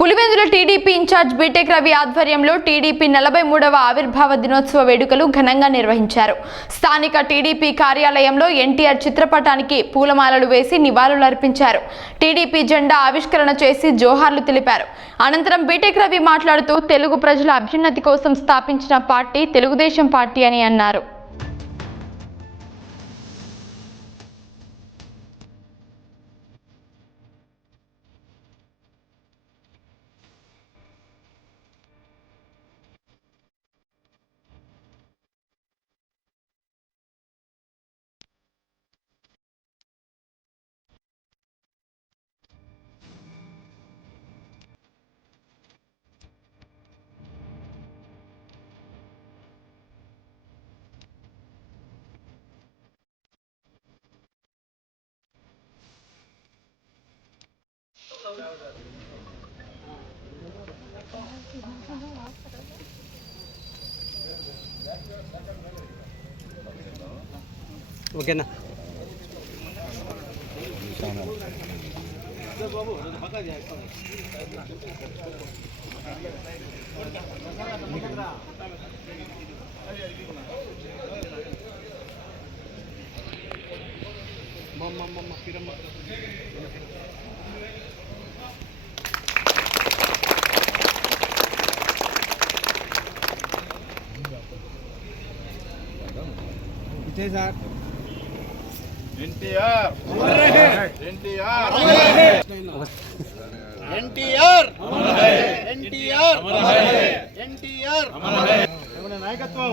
Pulivendula TDP incharge BTech Ravi ఆధ్వర్యంలో TDP నలభై మూడవ ఆవిర్భావ దినోత్సవ వేడుకలు ఘనంగా నిర్వహించారు. స్థానిక టీడీపీ కార్యాలయంలో ఎన్టీఆర్ చిత్రపటానికి పూలమాలలు వేసి నివాళులర్పించారు టీడీపీ జెండా ఆవిష్కరణ చేసి జోహార్లు తెలిపారు. అనంతరం బీటెక్ రవి మాట్లాడుతూ తెలుగు ప్రజల అభ్యున్నతి కోసం స్థాపించిన పార్టీ తెలుగుదేశం పార్టీ అని అన్నారు. ఓకేనా ఇదే సార్ ఎన్టీఆర్. ఎన్టీఆర్. ఎన్టీఆర్. ఎన్టీఆర్. ఎన్టీఆర్ నాయకత్వం?